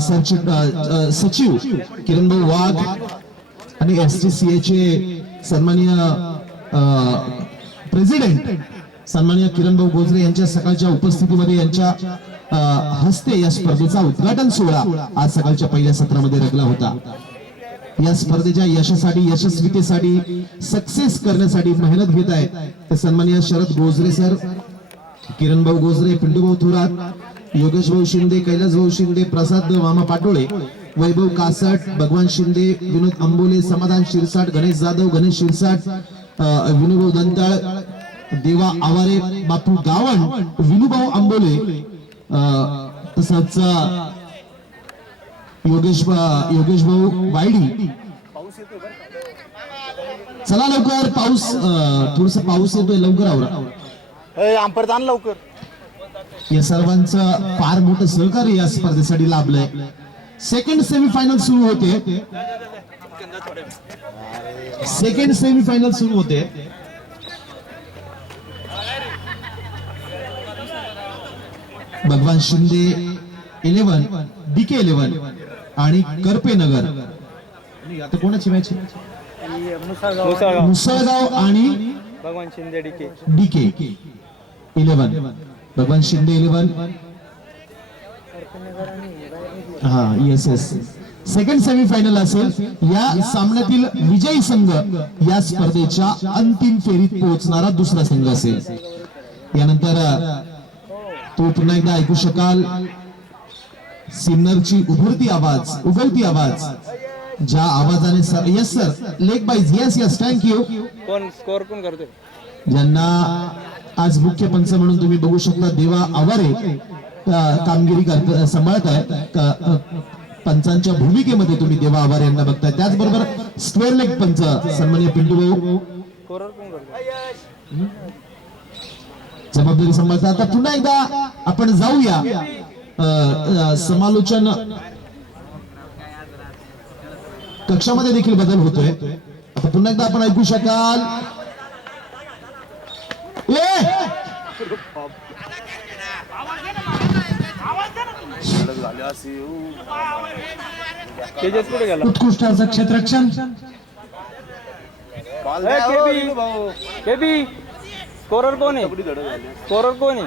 सचिव किरणभाऊ वाघ आणि STCA चे सन्माननीय प्रेसिडेंट सन्माननीय किरणभाऊ गोजरे यांच्या सकाळच्या उपस्थितीमध्ये यांच्या हस्ते या स्पर्धेचा उद्घाटन सोहळा आज सकाळच्या पहिल्या सत्रामध्ये रंगला होता। या स्पर्धेच्या यशासाठी यशस्वीतेसाठी सक्सेस करण्यासाठी मेहनत घेत आहे ते सन्माननीय शरद गोजरे सर, किरणभाऊ गोजरे, पिंटूभाऊ थोरात, योगेश भाऊ शिंदे, कैलास भाऊ शिंदे, प्रसाद मामा पाटोळे, वैभव कासट, भगवान शिंदे, विनोद अंबोले, समाधान शिरसाट, गणेश जाधव, गणेश शिरसाट, विनोभाऊ दंताळ, देवा आवारे, बापू गावण, विनूभाऊ आंबोले, तसंच योगेश भाऊ वायडी। चला लवकर, पाऊस थोडस पाऊस येतोय, लवकर आवरा आंपरदान लवकर। या सर्वांचं फार मोठं सहकार्य या स्पर्धेसाठी लाभलंय। सेकंड सेमीफायनल सुरू होते, सेकंड सेमीफायनल सुरू होते। भगवान शिंदे 11, DK 11 आणि करपे नगर। आता कोणाची मॅच आहे? मुसळगाव आणि भगवान शिंदे DK 11, भगवान शिंदे 11। हा येस सेकंड सेमीफायनल असेल। या सामन्यातील विजयी संघ या स्पर्धेच्या अंतिम फेरीत पोहोचणारा दुसरा संघ असेल। यानंतर तो पुन्हा एकदा ऐकू शकाल सिन्नरची उघडती आवाज, ज्या आवाजाने sir, yes sir, leg byes, yes thank you. कोण स्कोर कोण करते? ज्यांना आज मुख्य पंच म्हणून तुम्ही बघू शकता देवा आवारे कामगिरी सांभाळत आहे। पंचांच्या भूमिकेमध्ये तुम्ही देवा आवारे यांना बघताय। त्याचबरोबर स्क्वेअर लेग पंच सन्माननीय पिंटू जबाबदारी सांभाळतात। आता पुन्हा एकदा आपण जाऊया समालोचन कक्षामध्ये देखील बदल होतोय। आता पुन्हा एकदा आपण ऐकू शकाल उत्कृष्ट क्षेत्ररक्षण स्कोरर कोण आहे? स्कोरर कोण आहे?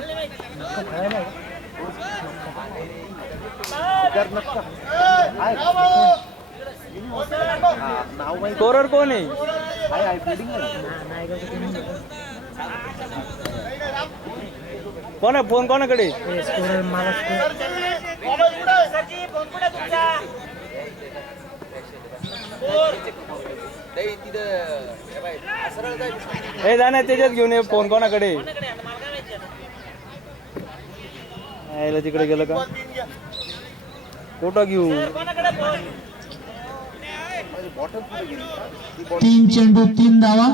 स्कोरर कोण आहे? कोण आहे? फोन कोणाकडे? हे जाण्या त्याच्यात घेऊन ये फोन कोणाकडे? तिकडे गेलं का? फोटो घेऊ। 3 चेंडू 3 धावा।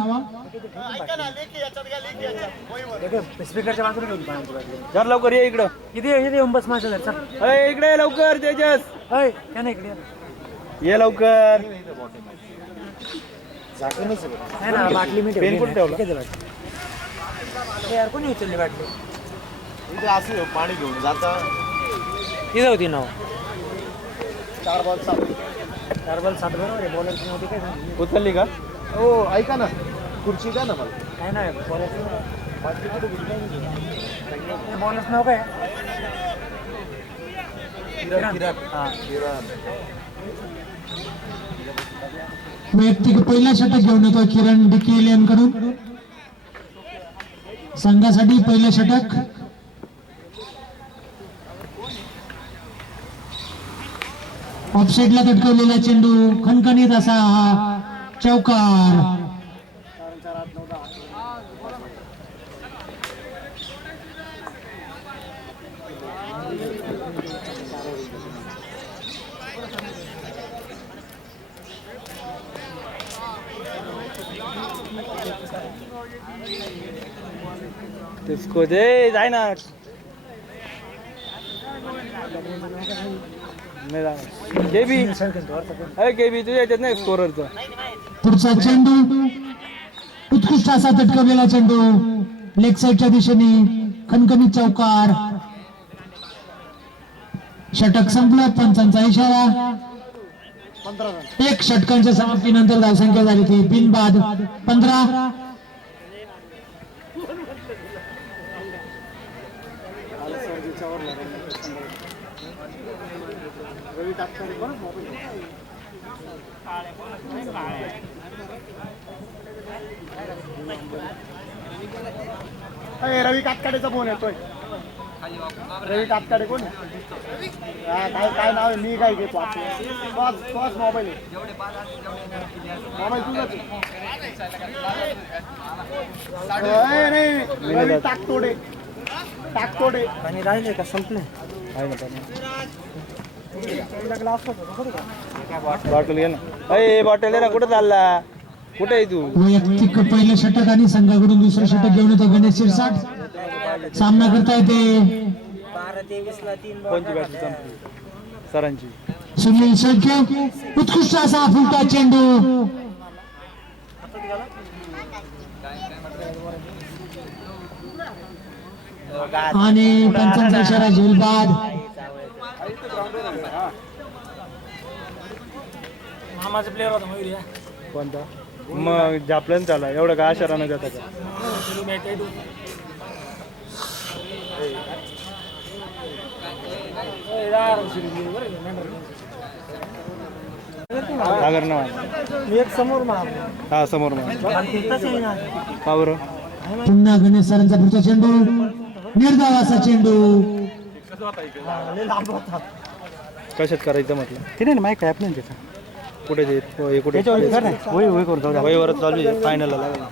जर लवकर ये इकडं, इथे बस माझ्या इकडे लवकर तेजस, ये लवकर। बाटली मी पेन कुठे ठेवलं? यार कोणी उचलली बाटली? इथे असं पाणी घेऊन जाता। तिथे होती नाव 4 बॉल 7 बरोबर आहे। बॉलर होती काय उचलली का? हो ऐका ना, खुर्ची द्या ना मला। काय नाही बॉलरच नाव काय? वैयक्तिक पहिला षटक घेऊन येतो किरण DK 11 कडून संघासाठी पहिलं षटक। ऑफसाईडला तटकवलेला चेंडू, खणखणीत असा हा चौकार। इसको दे, जाए ना। केबी तुझ्या याच्यात नाही स्कोररचा। पुढचा चेंडू उत्कृष्ट असा तटकवलेला चेंडू लेग साईडच्या दिशेने खणखणीत चौकार। षटक संपलं. पंचांचा इशारा. एक षटकांच्या समाप्तीनंतर धावसंख्या झाली ती बिनबाद 15. रवी कातकाडेचा फोन येतोय. रवी कातकाडे कोण आहे? काय नाव आहे? मी काय घेतो तोच मोबाईल आहे. मोबाईल तुझाच नाही. रवी टाकतोडे पाणी राहिले का संपले? बॉटल घे ना. अय बॉटल आहे ना. कुठं चालला? कुठे आहे तू? वैयक्तिक पहिलं षटक आणि संघाकडून दुसरं षटक घेऊन येतो गणेश शिरसाट. सामना करता येते 12-23 ला 3 कोणती बॅटरी संपली? सरांची. सुनील शेळके. उत्कृष्ट असा फुलटा चेंडू. आणि पंचांचा इशारा झेलबाद. मामाचा प्लेअर होता मयुरी. कोणता? मग जापलन चाला. एवढं का आशा राहणं जातं का? सागर नाव. एक समोर मामा. हा समोर मग. का बरं? पुन्हा गणेश सरांचा पुढचा चेंडू. निर्धाव असा चेंडू. कशात करायचं म्हटलं? ते नाही माहिती आहे आपल्या त्याचा. कुठे ते? हे कुठे? वय करून जाऊ वहीवरच चालू आहे. फायनलला लागला.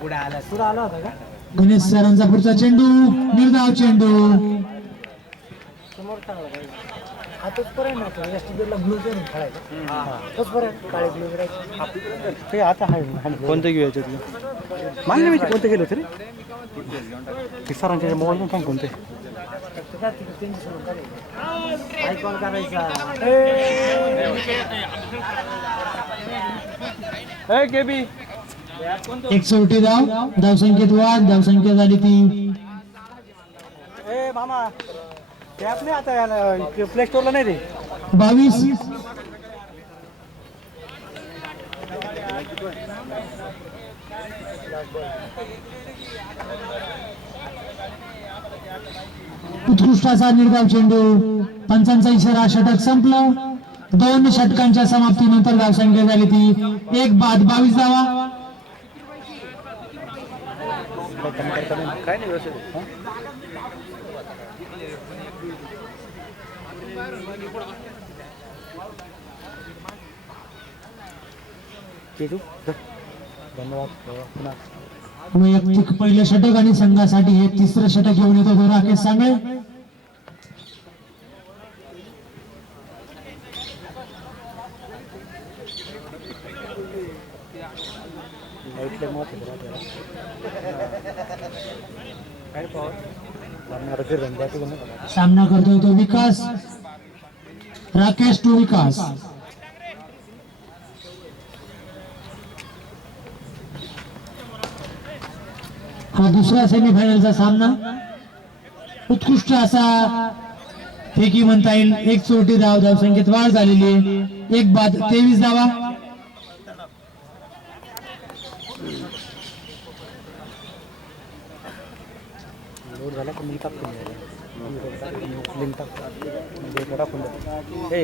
पुढे आला होता का? गणेश सरांचा पुढचा चेंडू. निर्धाव चेंडू. समोर चांगला पाहिजे. हातच पर्यंत एसटीला ब्लू करून खेळायचं. तोच पर्यंत काळे ब्लू करायचे. ते आता आहे कोणतं घेऊ याच्यातलं? मागल्या मी कोणते गेलो तरी सरांच्या मोबाईल पण सांग कोणते आयकॉन करायचा. केबी 61 धाव. धावसंख्येत वाढ. धावसंख्या झाली ती ए मामा ते आपले आता प्ले स्टोरला नाही रे 22. उत्कृष्ट असा निर्धाव चेंडू. पंचांचा इशारा. षटक संपलं. 2 षटकांच्या समाप्तीनंतर धावसंख्या झाली ती 1 बाद 22 धावा. काय नाही व्यवस्थित. वैयक्तिक पहिलं षटक आणि संघासाठी हे तिसरं षटक घेऊन येतो तो राकेश सांगळे. सामना करतोय तो विकास. राकेश टू विकास. हा दुसरा सेमीफायनलचा सामना. उत्कृष्ट असा फेकी म्हणता येईल. 1 धाव. धावसंख्येत वाढ झालेली आहे. 1 बाद 23 धावा.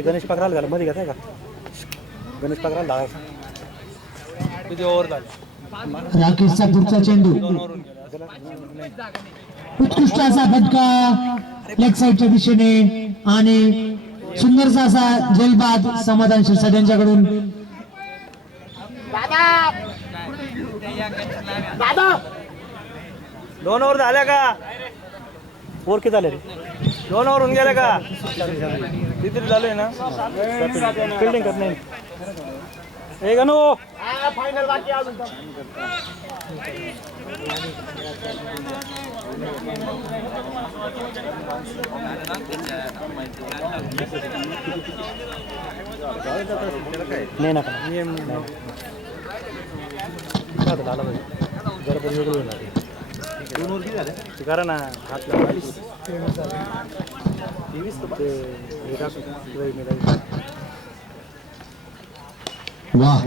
गणेश पकडायला झालं मध्ये घेताय का? गणेश पकडायला किती ओव्हर झाले? राकेशचा पुढचा चेंडू. उत्कृष्ट असा फटका लेग साईडच्या दिशेने आणि सुंदरसा असा जलबाद समाधान शिरसाट यांच्याकडून. दोन ओव्हर झाल्या का? ओव्हर किती झाले रे? 2 ओव्हर होऊन गेल्या का? किती चालू आहे ना? फिल्डिंग करत नाही. हे गणू फायनल बाकी अजून. नाही नका जरा वेगळं होणार. करा ना हात लावा. 23 ते हे टाकू. वाह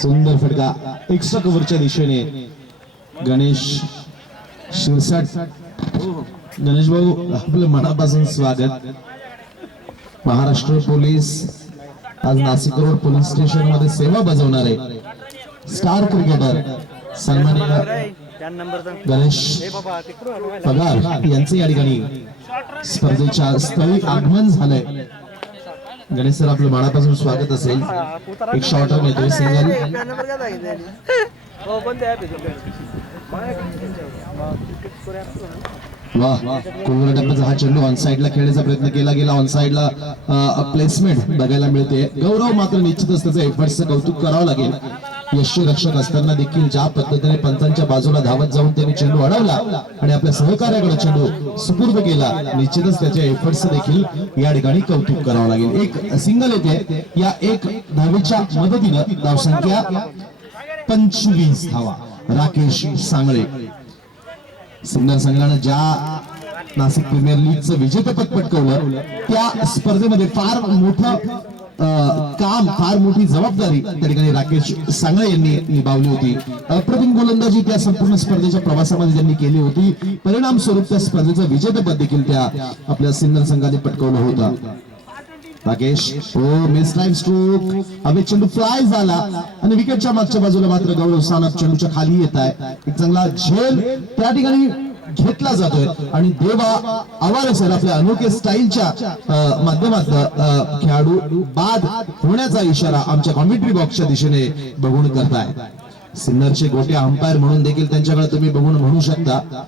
सुंदर फटका एक्स्ट्रा कव्हरच्या दिशेने गणेश शिरसाट. गणेश भाऊ आपलं मनापासून स्वागत. महाराष्ट्र पोलीस आज नाशिक रोड पोलीस स्टेशन मध्ये सेवा बजावणारे स्टार क्रिकेटर सन्माननीय गणेश पगार यांचे या ठिकाणी स्पर्धेच्या स्थळी आगमन झालंय. गणेश सर आपलं मनापासून स्वागत असेल. एक शॉर्ट येतोय सिंगल. वाह कोलवर टप्प्याचा हा चेंडू ऑन साइडला खेळण्याचा प्रयत्न केला गेला. ऑन साइडला प्लेसमेंट बघायला मिळते. गौरव मात्र निश्चितच त्याचं एफर्ट्सचं कौतुक करावं लागेल. यष्टीरक्षक असताना देखील ज्या पद्धतीने पंचांच्या बाजूला धावत जाऊन त्यांनी चेंडू अडवला आणि आपल्या सहकार्याकडे चेंडू सुपूर्द केला, निश्चितच त्याच्या एफर्ट्सचं देखील या ठिकाणी कौतुक करावं लागेल. एक सिंगल येते. या एक धावेच्या मदतीनं धावसंख्या 25 धावा. राकेश सांगळे सिन्नर संघानं ज्या नाशिक प्रीमियर लीगचं विजेतेपद पटकवलं त्या स्पर्धेमध्ये फार मोठं काम, फार मोठी जबाबदारी त्या ठिकाणी राकेश सांगळे यांनी निभावली होती. अप्रतिम गोलंदाजी त्या संपूर्ण स्पर्धेच्या प्रवासामध्ये त्यांनी केली होती. परिणाम स्वरूप त्या स्पर्धेचं विजेतेपद देखील त्या आपल्या सिन्नर संघाने पटकवलं होतं. Rakesh miss line stroke. हवे चेंडू फ्लाय झाला आणि विकेटच्या मागच्या बाजूला मात्र गौरव सानप चेंडूच्या खाली येत आहे. एक चांगला झेल त्या ठिकाणी घेतला जातोय आणि देवा आवारे सर आपल्या अनोख्या स्टाईलच्या माध्यमातून खेळाडू बाद होण्याचा इशारा आमच्या कॉमेंट्री बॉक्सच्या दिशेने बघून करताय. सिन्नरचे गोटे अंपायर म्हणून देखील त्यांच्याकडे तुम्ही बघून म्हणू शकता.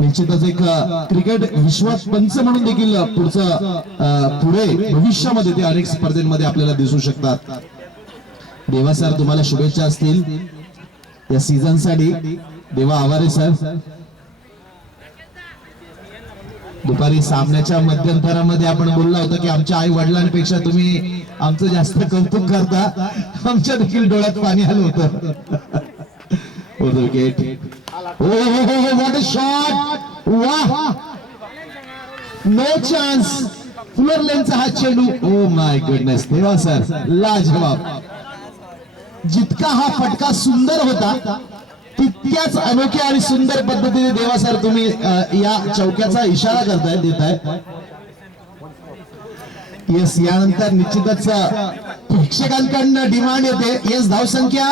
निश्चितच एक क्रिकेट विश्वात पंच म्हणून देखील पुढे भविष्यामध्ये ते अनेक स्पर्धेमध्ये आपल्याला दिसू शकतात. देवा सर तुम्हाला शुभेच्छा असतील या सीझन साठी. देवा आवारे सर दुपारी सामन्याच्या मध्यंतरामध्ये आपण बोलला होता की आमच्या आई वडिलांपेक्षा तुम्ही आमचं जास्त कौतुक करता. आमच्या देखील डोळ्यात पाणी आलं होतं. विकेट. What a shot. वाह नो चान्स. फुलर लेनचा हा चेंडू. ओ माय गुडनेस देवा सर लाजवाब. जितका हा फटका सुंदर होता तितक्याच अनोख्या आणि सुंदर पद्धतीने देवा सर तुम्ही या चौक्याचा इशारा करताय, देताय. येस यानंतर निश्चितच प्रेक्षकांकडनं डिमांड येते. येस धावसंख्या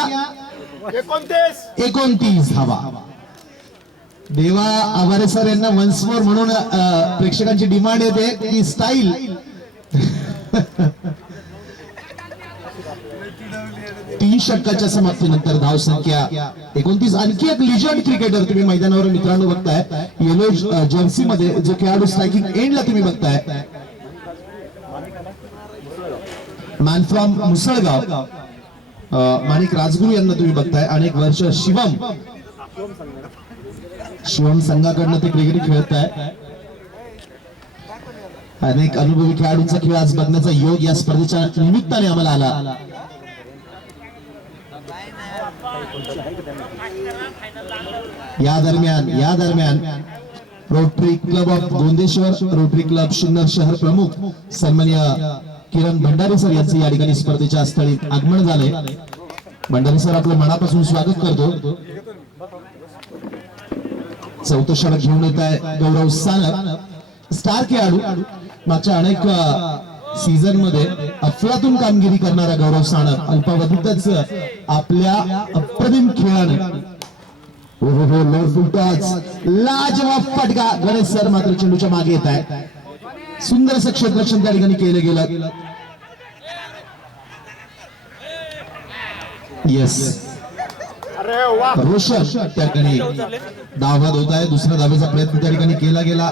29 धावा. देवा आवारे सर यांना वन्स मोर म्हणून प्रेक्षकांची डिमांड येते की स्टाईल. 3 षटकाच्या समाप्तीनंतर धावसंख्या 29. आणखी एक लिजंड क्रिकेटर तुम्ही मैदानावर मित्रांनो बघताय. येलो जर्सी मध्ये जो खेळाडू स्ट्रायकिंग एंडला तुम्ही बघताय. मॅन फ्रॉम मुसळगाव माणिक राजगुरू यांना तुम्ही बघताय. अनेक वर्ष शिवम संघाकडनं ते क्रिकेट खेळत आहे. अनेक अनुभवी खेळाडूंचा खेळ आज बघण्याचा योग या स्पर्धेच्या निमित्ताने आम्हाला आला. या दरम्यान Rotary Club of Gondeshwar, Rotary Club Sinnar शहर प्रमुख सन्माननीय किरण भंडारी सर यांचे या ठिकाणी स्पर्धेच्या स्थळी आगमन झाले. भंडारी सर आपलं मनापासून स्वागत करतो. चौथं षटक घेऊन येत आहे गौरव सानप. स्टार खेळाडू मागच्या अनेक सीझन मध्ये अफलातून कामगिरी करणारा गौरव सानप अल्पावधीतच आपल्या अप्रतिम खेळाने लाजवाब फटका. गणेश सर मात्र चेंडूच्या मागे येत आहे. सुंदर असं क्षेत्ररक्षण त्या ठिकाणी केलं गेलं. येस रोशन त्या ठिकाणी धावत होत आहे. दुसऱ्या धावेचा प्रयत्न त्या ठिकाणी केला गेला.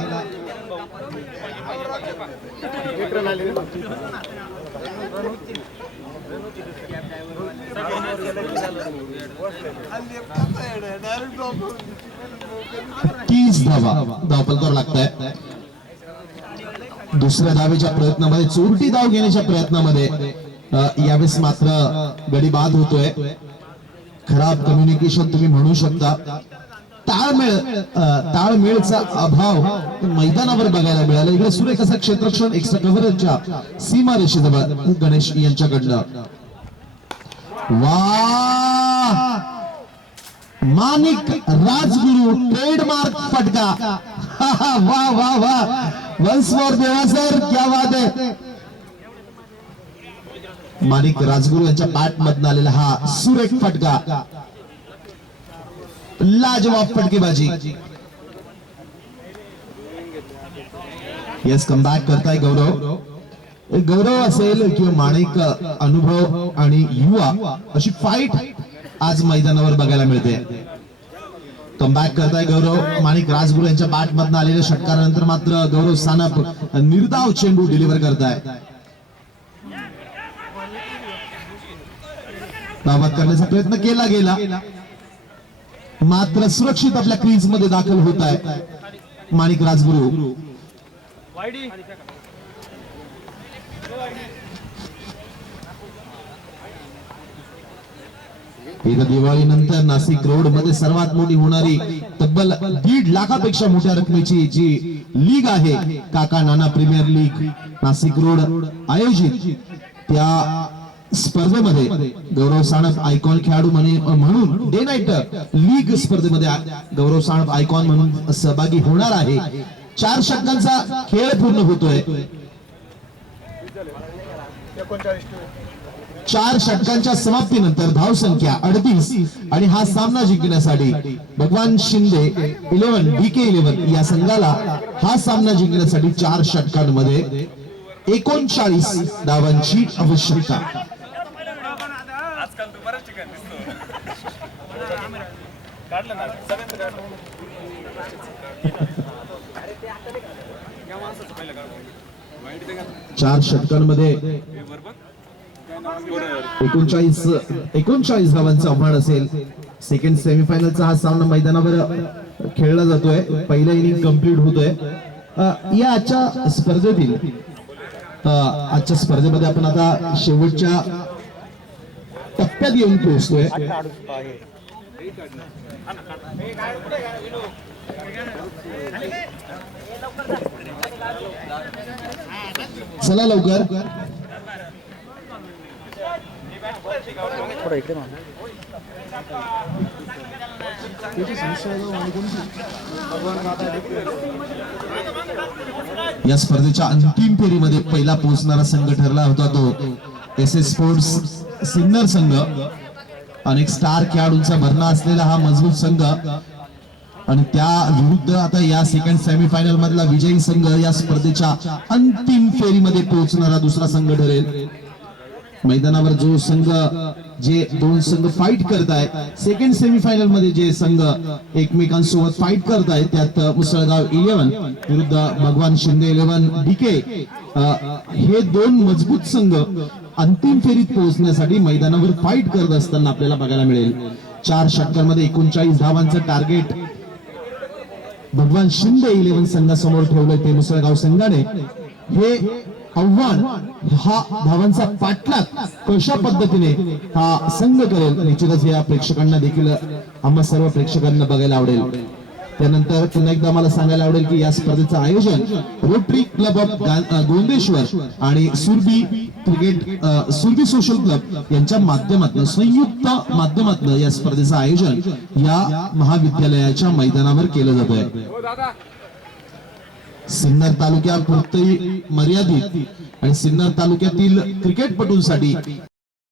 धावपलकर लागताय. दुसऱ्या धावेच्या प्रयत्नामध्ये चोरटी धाव घेण्याच्या प्रयत्नामध्ये यावेळेस मात्र गडी बाद होतोय. खराब कम्युनिकेशन तुम्ही म्हणू शकता. ताळमेळचा अभाव मैदानावर बघायला मिळाला. इकडे सुरेख असा क्षेत्रक्षण एक्स्ट्रा कव्हरेजच्या सीमारेषेजवळ गणेश यांच्याकडनं. वा माणिक राजगुरू ट्रेडमार्क फटका. वा वा वा वन्स मोर देवा सर, क्या बात है. माणिक राजगुरू यांच्या बॅट मधून आलेला हा सुरेख फटका, लाजवाब फटकेबाजी. येस कमबॅक करताय गौरव. गौरव असेल किंवा माणिक, अनुभव आणि युवा अशी फाईट आज मैदानावर बघायला मिळते. कमबॅक करताय गौरव. माणिक राजगुरू यांच्या बॅट मधून आलेल्या षटकारानंतर मात्र गौरव सानप निर्धाव चेंडू डिलिव्हर करताय. धावत करण्याचा प्रयत्न केला गेला, मात्र सुरक्षित आपल्या क्रीज मध्ये दाखल होत आहे माणिक राजगुरू. येत्या दिवाळीनंतर नाशिक रोड मध्ये सर्वात मोठी होणारी तब्बल 1.5 लाखापेक्षा मोठ्या रकमेची जी लीग आहे, काका नाना प्रीमियर लीग नाशिक रोड आयोजित, त्या स्पर्धेमध्ये गौरव सानप आयकॉन खेळाडू म्हणून डे नाईट लीग स्पर्धेमध्ये गौरव सानप आयकॉन म्हणून सहभागी होणार आहे. 4 षटकांचा खेळ पूर्ण होतोय. 4 षटकांच्या समाप्तीनंतर धावसंख्या 38 आणि हा सामना जिंकण्यासाठी भगवान शिंदे 11 BK11 या संघाला हा सामना जिंकण्यासाठी 4 षटकांमध्ये 39 धावांची आवश्यकता. चार षटकांमध्ये 39 धावांचं आव्हान असेल. सेकंड सेमीफायनलचा हा सामना मैदानावर खेळला जातोय. पहिला इनिंग कंप्लीट होतोय. या आजच्या स्पर्धेमध्ये आपण आता शेवटच्या टप्प्यात येऊन पोहोचतोय. चला लवकर. या स्पर्धेच्या अंतिम फेरीमध्ये पहिला पोहोचणारा संघ ठरला होता तो SS स्पोर्ट्स सिन्नर संघ. अनेक स्टार खेळाडूंचा भरणा असलेला हा मजबूत संघ आणि त्या विरुद्ध आता या सेकंड सेमीफायनल मधला विजयी संघ या स्पर्धेच्या अंतिम फेरीमध्ये पोहोचणारा दुसरा संघ ठरेल. मैदानावर जो संघ जे 2 संघ फाईट करताय, सेकंड सेमीफायनल मध्ये जे संघ एकमेकांसोबत फाईट करताय, त्यात मुसळगाव 11 विरुद्ध भगवान शिंदे 11 BK हे 2 मजबूत संघ अंतिम फेरीत पोहोचण्यासाठी मैदानावर फाईट करत असताना आपल्याला बघायला मिळेल. 4 षटकांमध्ये 39 धावांचं टार्गेट भगवान शिंदे 11 संघासमोर ठेवलंय ते मुसळगाव संघाने. हे आव्हान, हा धावांचा पाठलाग कशा पद्धतीने हा संघ करेल निश्चितच या प्रेक्षकांना देखील, आम्हा सर्व प्रेक्षकांना बघायला आवडेल. त्यानंतर पुन्हा एकदा मला सांगायला आवडेल की या स्पर्धेचं आयोजन रोटरी क्लब ऑफ गोंदेश्वर आणि सुरभी सोशल क्लब यांच्या माध्यमातून, संयुक्त माध्यमातून या स्पर्धेचं आयोजन या महाविद्यालयाच्या मैदानावर केलं जात आहे. सिन्नर तालुक्यापुरती मर्यादित आणि सिन्नर तालुक्यातील क्रिकेटपटूंसाठी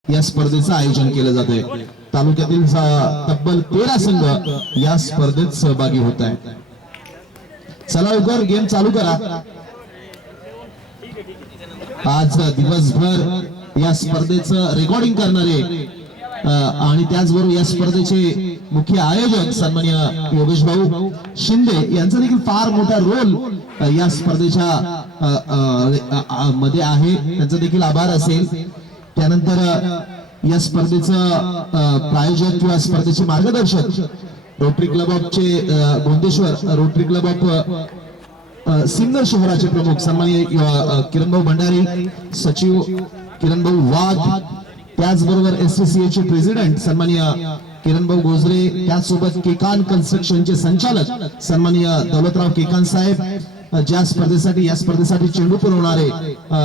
या स्पर्धेचं आयोजन केलं जात आहे. तालुक्यातील तब्बल 13 संघ या स्पर्धेत सहभागी होत आहेत. चला लवकर गेम चालू करा. आज दिवसभर या स्पर्धेचं रेकॉर्डिंग करणारे आणि त्याचबरोबर या स्पर्धेचे मुख्य आयोजक सन्माननीय योगेश भाऊ शिंदे यांचा देखील फार मोठा रोल या स्पर्धेच्या मध्ये आहे, त्यांचा देखील आभार असेल. त्यानंतर या स्पर्धेचं प्रायोजक किंवा स्पर्धेचे मार्गदर्शक रोटरी क्लब ऑफ चे Gondeshwar, Rotary Club of Sinnar शहराचे प्रमुख सन्माननीय किरणभाऊ भंडारी, सचिव किरणभाऊ वाघ, त्याचबरोबर SCCA चे प्रेसिडेंट सन्माननीय किरण भाऊ गोजरे, त्याचसोबत केकान कन्स्ट्रक्शनचे संचालक सन्माननीय दौलतराव केकान साहेब, ज्या स्पर्धेसाठी या स्पर्धेसाठी चेंडू पुरवणारे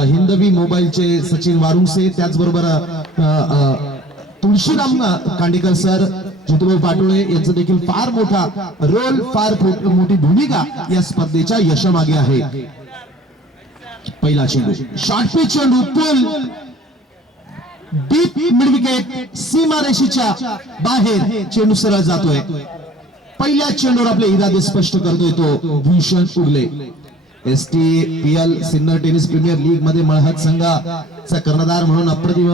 हिंदवी मोबाईलचे सचिन वारुंगसे, त्याचबरोबर तुळशीराम कांडेकर सर, जितूभाऊ पाटोळे यांचं देखील फार मोठा रोल, फार मोठी भूमिका या स्पर्धेच्या यशामागे आहे. पहिला चेंडू, शॉर्ट पिच चेंडू, पुल डीप मिड विकेट, सीमारेषेच्या बाहेर चेंडू सरळ जातोय. पहिल्या चेंडूवर आपले इरादे स्पष्ट करतोय तो Bhushan Ugale. STPL senior tennis premier league मध्ये मळहद संघाचा कर्णधार म्हणून अप्रतिम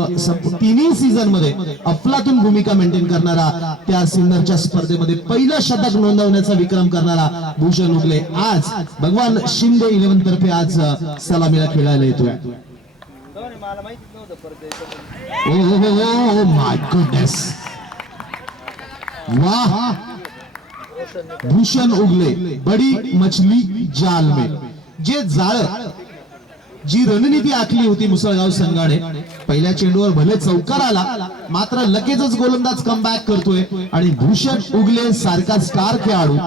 तिन्ही सीझन मध्ये अफलातून भूमिका मेंटेन करणारा, त्या सिनियरच्या स्पर्धेमध्ये पहिलं शतक नोंदवण्याचा विक्रम करणारा भूषण उगले आज भगवान शिंदे 11 तर्फे आज सलामीला खेळायला येतोय. मला माहितीच नव्हतं परत. ओ माय गुडनेस, वाह, भूषण उगले बड़ी मछली जाल में. जे जाळ, जी रणनीती आखली होती मुसळगाव संघाने, पहिल्या चेंडूवर भले चौकार आला, मात्र लगेचच गोलंदाज कमबॅक करतोय आणि भूषण उगले सारखा स्टार खेळाडू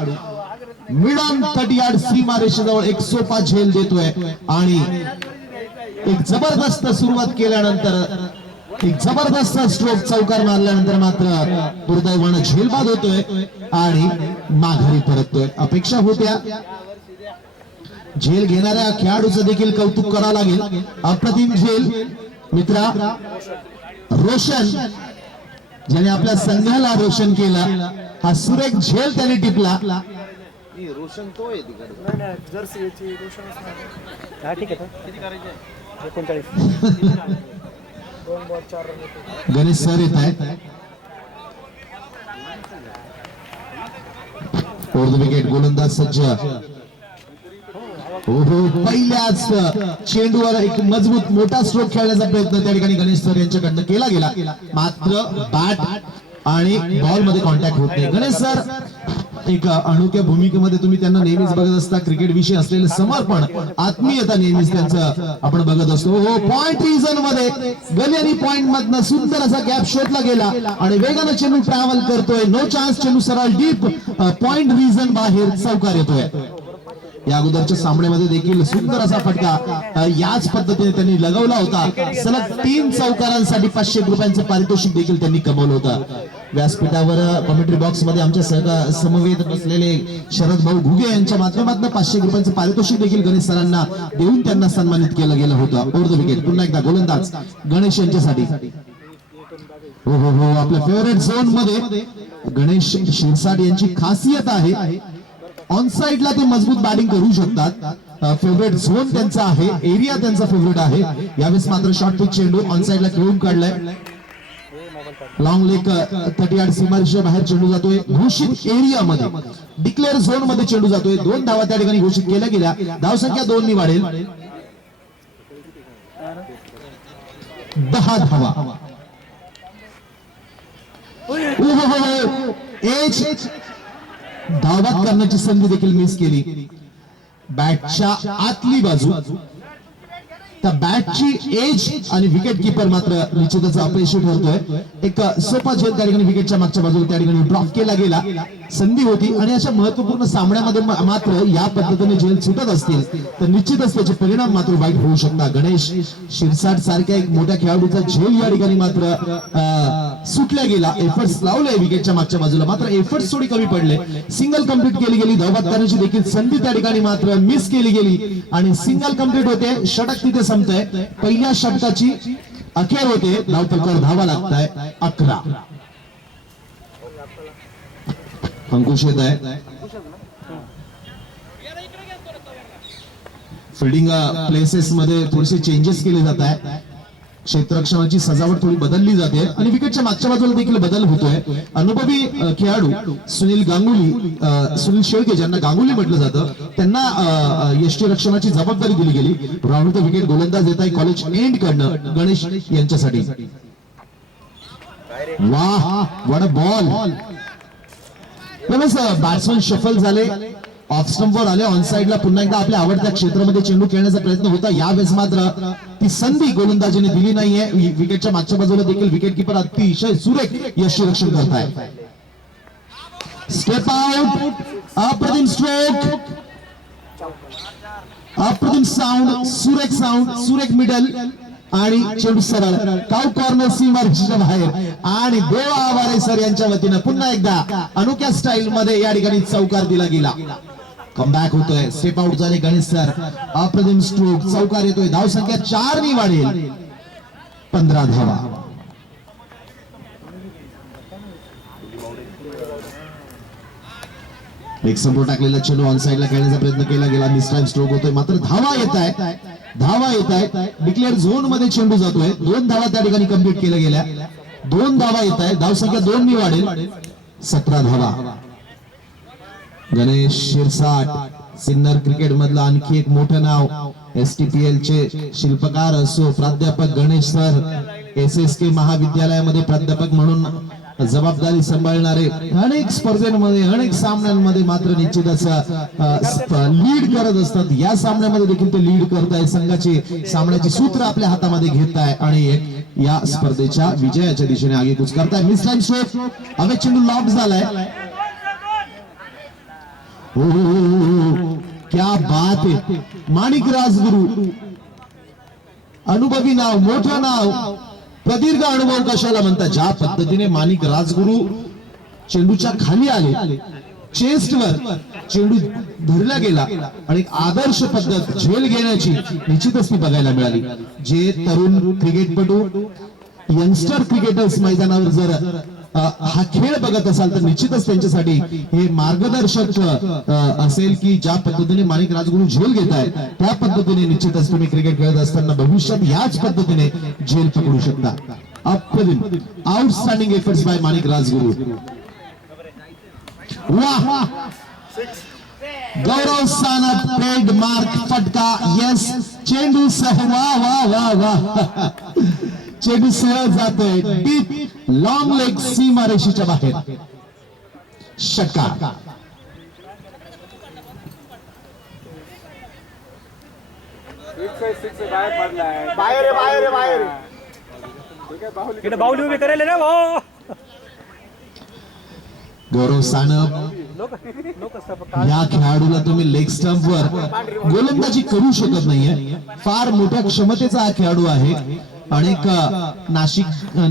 मिड ऑन 30 यार्ड सीमारेषेजवळ एक सोपा झेल देतोय आणि एक जबरदस्त सुरुवात केल्यानंतर, एक जबरदस्त स्ट्रोक चौकार मारल्यानंतर मात्र दुर्दैवानं झेलबाद होतोय आणि माघारी परततोय. अपेक्षा होत्या झेल घेणाऱ्या खेळाडूचं देखील कौतुक करावं लागेल. अप्रतिम झेल मित्रा, रोशन ज्याने आपल्या संघाला रोशन केला, हा सुरेख झेल त्याने टिपला. रोशन तो आहे तिकडे. नाही नाही, जर्सी याची रोशनच नाही. हा ठीक आहे. किती करायचे? 39. 2 बॉल 4 रन येतो. गणेश सर येत आहेत. फोर द विकेट, गोलंदाज सज्ज. पहिल्याच चेंडूवर एक मजबूत मोठा स्ट्रोक खेळण्याचा प्रयत्न त्या ठिकाणी गणेश सर यांच्याकडनं केला गेला, मात्र बॅट आणि बॉल मध्ये कॉन्टॅक्ट होत नाही. गणेश सर एक अनोख्या भूमिकेमध्ये तुम्ही त्यांना नेहमीच बघत असता. क्रिकेट विषयी असलेलं समर्पण, आत्मीयता नेहमीच त्यांचं आपण बघत असतो. हो, पॉइंट रिजन मध्ये गली आणि पॉइंट मधनं सुंदर असा गॅप शोधला गेला आणि वेगानं चेंडू ट्रॅव्हल करतोय. नो चान्स, चेंडू सरळ डीप पॉइंट रिजन बाहेर चौकार येतोय. या अगोदरच्या सामन्यामध्ये देखील सुंदर असा फटका याच पद्धतीने त्यांनी लगावला होता. सलग 3 चौकारांसाठी 500 रुपयांचं पारितोषिक देखील त्यांनी कमवलं होतं. व्यासपीठावर कमेंट्री बॉक्स मध्ये आमच्या समवेत बसलेले शरद भाऊ घुगे यांच्या माध्यमातून 500 रुपयांचं पारितोषिक देखील गणेश सरांना देऊन त्यांना सन्मानित केलं गेलं होतं. ओव्हर द विकेट, पुन्हा एकदा गोलंदाज गणेश यांच्यासाठी. हो हो हो, आपल्या फेवरेट झोन मध्ये गणेश शिरसाट यांची खासियत आहे, ऑन साइडला ते मजबूत बॅटिंग करू शकतात. फेवरेट झोन त्यांचा आहे, एरिया त्यांचा फेवरेट आहे. यावेळेस मात्र शॉर्ट पिच चेंडू ऑन साइडला खेळून काढलाय. लॉंग लेग 30 यार्ड सीमारेषेच्या बाहेर चेंडू जातोय. घोषित एरिया मध्ये, डिक्लेअर झोन मध्ये चेंडू जातोय. 2 धावा त्या ठिकाणी घोषित केल्या गेल्या. धावसंख्या 2 ने वाढेल. 10 धावा. एज धावबाद करण्याची संधी देखील मिस केली. बॅटच्या आतली बाजू, त्या बॅटची एज आणि विकेट किपर मात्र निश्चितच अपयशी ठरतोय. एक सोपा झेल त्या ठिकाणी विकेटच्या मागच्या बाजूला त्या ठिकाणी ड्रॉप केला गेला. संधी होती आणि अशा महत्वपूर्ण सामन्यामध्ये मात्र या पद्धतीने झेल सुटत असतील तर निश्चितच त्याचे परिणाम मात्र वाईट होऊ शकतात. गणेश शिरसाट सारख्या एक मोठ्या खेळाडूचा झेल या ठिकाणी मात्र सुटल्या गेला. एफर्ट्स लावले विकेटच्या मागच्या बाजूला, मात्र एफर्ट्स थोडी कमी पडले. सिंगल कंप्लीट केली गेली. धावबाद करण्याची देखील संधी त्या ठिकाणी मात्र मिस केली गेली आणि सिंगल कंप्लीट होते. षटक तिथे संपतंय. पहिल्या षटकाची अखेर होते. धावफलकावर धावा लागताय 11. अंकुश येत आहे. फिल्डिंग प्लेसेस मध्ये थोडेसे चेंजेस केले जात आहेत. क्षेत्ररक्षणाची सजावट थोडी बदलली जाते आणि विकेटच्या मागच्या बाजूला देखील बदल होतोय. अनुभवी खेळाडू सुनील गांगुली, सुनील शेळके ज्यांना गांगुली म्हटलं जातं, त्यांना यष्टीरक्षणाची जबाबदारी दिली गेली. राहुल विकेट गोलंदाज देत आहे कॉलेज एंड कडनं गणेश यांच्यासाठी. वाह, what a ball. Batsman shuffle झाले, ऑफ स्टंपवर आले. ऑन साइडला पुन्हा एकदा आपल्या आवडत्या क्षेत्रामध्ये चेंडू खेळण्याचा प्रयत्न होता. यावेळेस मात्र ती संधी गोलंदाजीने दिली नाहीये. विकेटच्या मागच्या बाजूला देखील विकेट किपर अतिशय सुरेख यष्टीरक्षण करताय. स्टेप आउट, अप्रतिम स्ट्रोक, अप्रतिम साऊंड, सुरेख मिडल आणि चेंडू सरळ काउ कॉर्नर सीमारेषेच्या बाहेर आणि देवा आवारे सर यांच्या वतीनं पुन्हा एकदा अनोख्या स्टाईल मध्ये या ठिकाणी चौकार दिला गेला. कमबॅक होतोय, स्टेप आउट झाले गणेश सर, अप्रतिम स्ट्रोक, चौकार येतोय, धाव संख्या 4 नी वाढेल, 15 धावा. एक समोर टाकलेला चेंडू ऑन साइडला खेळण्याचा प्रयत्न केला गेला, मिसटाइम स्ट्रोक होतोय, मात्र धावा येत आहेत. डिक्लेअर झोन मध्ये चेंडू जातोय, 2 धावा त्या ठिकाणी कंप्लीट केल्या गेल्या, 2 धावा येत आहेत, धाव संख्या 2 नी वाढेल, 17 धावा. गणेश शिरसाट, सिन्नर क्रिकेट मधलं आणखी एक मोठं नाव, STPL चे शिल्पकार असो, प्राध्यापक गणेश सर, SSK महाविद्यालयामध्ये प्राध्यापक म्हणून जबाबदारी सांभाळणारे, अनेक स्पर्धेमध्ये अनेक सामन्यांमध्ये मात्र निश्चित असं लीड करत असतात. या सामन्यामध्ये देखील ते लीड करत आहे, संघाची सामन्याची सूत्र आपल्या हातामध्ये घेत आहे आणि या स्पर्धेच्या विजयाच्या दिशेने आगेकूच करताय. मिस टाइम स्ट्रोक, अवे चेंडू लॉक झालाय. हो, क्या बात आहे. माणिक राजगुरू, अनुभवी नाव, मोठं नाव, प्रदीर्घ अनुभव कशाला म्हणतात. ज्या पद्धतीने माणिक राजगुरू चेंडूच्या खाली आले, चेस्टवर चेंडू धरला गेला आणि एक आदर्श पद्धत झेल घेण्याची निश्चितच ती बघायला मिळाली. जे तरुण क्रिकेटपटू, यंगस्टर क्रिकेटर्स मैदानावर जर हा खेळ बघत असाल तर निश्चितच त्यांच्यासाठी हे मार्गदर्शक असेल की ज्या पद्धतीने माणिक राजगुरू झेल घेत आहे त्या पद्धतीने निश्चितच तुम्ही क्रिकेट खेळत असताना भविष्यात याच पद्धतीने झेल पकडू शकता. अप्रतिम, आउटस्टँडिंग एफर्ट्स बाय माणिक राजगुरू. वाह, गौरव सानप, पेड मार्क, फटका, यस, चेंडू सह, वाह वाह वाह वाह, चेंडू सरळ जातोय, डीप लॉंग लेग सीमारेषेच्या बाहेर, षटकार. बाहेर बाहुली उभी करेल रे भाऊ. गौरव सानप, या खेळाडूला तुम्ही लेग स्टंपवर गोलंदाजी करू शकत नाहीये. फार मोठ्या क्षमतेचा हा खेळाडू आहे. अनेक नाशिक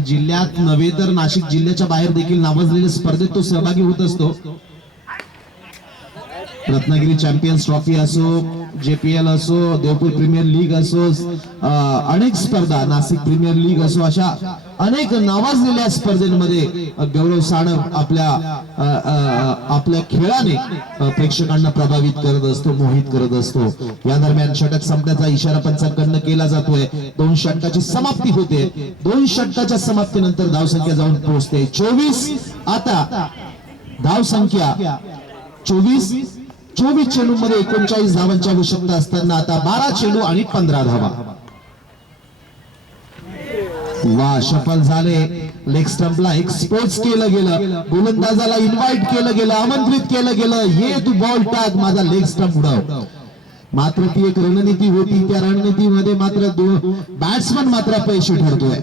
जिल्ह्यात नव्हे तर नाशिक जिल्ह्याच्या बाहेर देखील नावाजलेल्या स्पर्धेत तो सहभागी होत असतो. रत्नागिरी चॅम्पियन्स ट्रॉफी असो, JPL असो, देवपूर प्रीमियर लीग असो, अनेक स्पर्धा, नाशिक प्रीमियर लीग असो, अशा अनेक नावाजलेल्या स्पर्धेमध्ये गौरव सानप आपल्या खेळाने प्रेक्षकांना प्रभावित करत असतो, मोहित करत असतो. या दरम्यान षटक संपण्याचा इशारा पंचांकडनं केला जातोय. 2 षटकाची समाप्ती होते. 2 षटकाच्या समाप्तीनंतर धावसंख्या जाऊन पोहोचते 24. आता धावसंख्या 24 चेंडू मध्ये 39 धावांची आवश्यकता असताना आता 12 चेंडू आणि 15 धावा. वा, सफल झाले. लेग स्टंपला एक्सपोज केलं गेलं, गोलंदाजाला इन्व्हाइट केलं गेलं, आमंत्रित केलं गेलं, ये तू बॉल टाक, माझा लेग स्टंप उडव. मात्र ती एक रणनीती होती. त्या रणनीतीमध्ये मात्र बॅट्समन मात्र पैसे ठरतोय.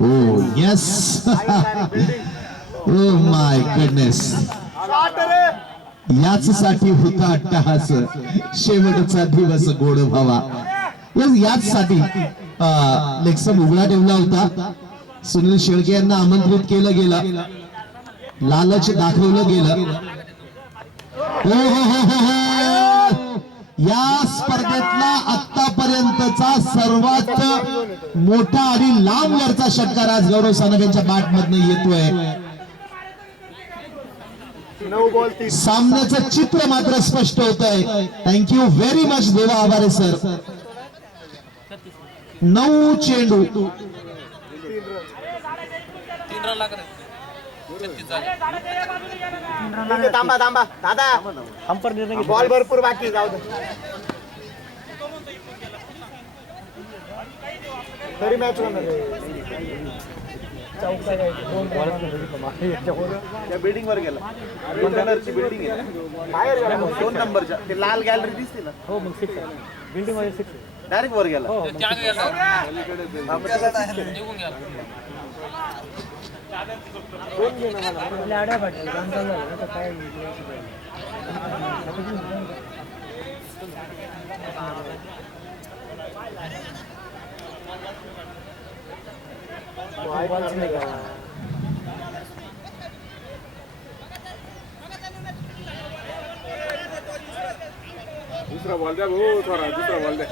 ओ यस, ओ माय गुडनेस, याचसाठी होता अट्टहास, शेवटचा दिवस गोड व्हावा. याच साठी लेक्सम उघडा ठेवला होता. सुनील शेळके यांना आमंत्रित केलं गेलं, लालच दाखवलं गेलं. या स्पर्धेतला आतापर्यंतचा सर्वात मोठा आणि लांब वरचा षटकार आज गौरव सानप यांच्या बॅट मधनं येतोय. सामन्याचं चित्र मात्र स्पष्ट होत आहे. थँक्यू व्हेरी मच देवा आभारे सर. 9 चेंडू, थांबा दादा, बॉल भरपूर बाकी, जाऊ दे तरी मॅच बिल्डिंग वर गेला. बिल्डिंग आहे बाहेर, 2 नंबरच्या ते लाल गॅलरी दिसते ना. हो, मग 6 बिल्डिंग मध्ये 6 डायरेक्ट वर गेला. दोन घे ना मला. मला आड्या पाठवलं काम चालू झालं ना तर काय ऐकणार नाही का? दुसरा बॉल द्या भाऊ थोडा दुसरा बॉल द्या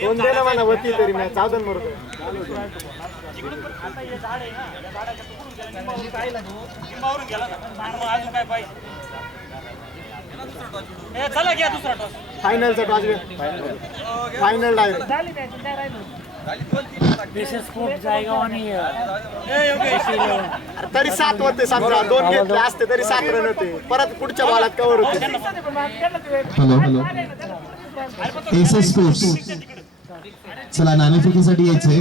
दोन दे ना मला वरती तरी मॅच जाऊ मरतो. फायनलचा टॉस घे. Final direct. पेशर स्पोर्ट जायगा आणि तरी 7 होते समजा 2 घेतले असते तरी 7 रन होते. परत पुढच्या बॉलात कव्हर होते. हॅलो एसएस स्पोर्ट्स चला नाणेफेकीसाठी यायचंय.